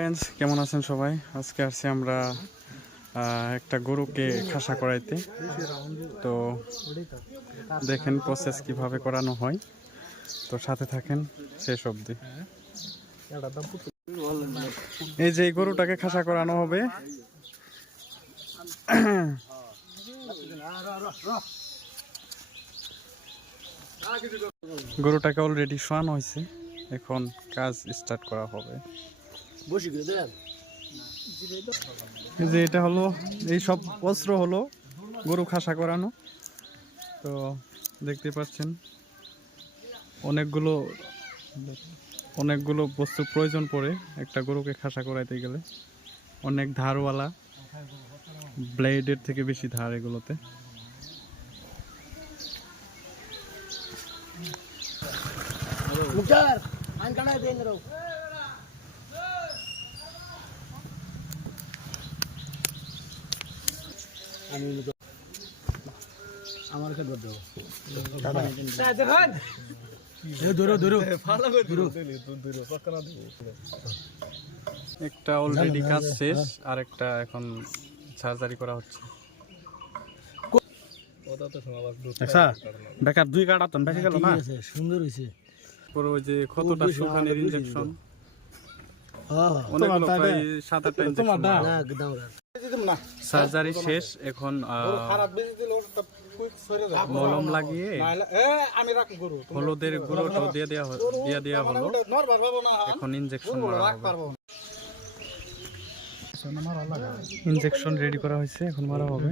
Friends কেমন আছেন সবাই? আজকে আসছি আমরা একটা গরুকে খাসা করাইতে। তো দেখেন প্রসেস কীভাবে করানো হয়। তো সাথে থাকেন শেষ অবধি। এই যে গরুটাকে খাসা করানো হবে। গরুটাকে অলরেডি শোয়ানো হয়েছে। এখন কাজ স্টার্ট করা হবে। যে এটা হলো এই সব অস্ত্র হলো গরু খাসা করানো। তো দেখতে পাচ্ছেন অনেকগুলো অনেকগুলো বস্তু প্রয়োজন পড়ে একটা গরুকে খাসা করাইতে গেলে। অনেক ধারওয়ালা ব্লেডের থেকে বেশি ধার এগুলোতে। আনকানা দেন राव আমার কে দেবো ধরো। ধরো একটা অলরেডি কাজ শেষ আর একটা এখন সার্জারি করা হচ্ছে। আচ্ছা বেকার দুই কাটা তো গেল না? সুন্দর হয়েছে। ওই যে কতটা শুকানের ইনজেকশন হ্যাঁ অনেকগুলো প্রায় সাত আটটা ইনজেকশন না দাও সার্জারি শেষ এখন মলম লাগিয়ে আমি রাখি গরু। হলুদের গুঁড়োটাও দিয়ে দেওয়া দিয়ে দেওয়া হলো। এখন ইনজেকশন মারা হবে। ইনজেকশন রেডি করা হয়েছে এখন মারা হবে।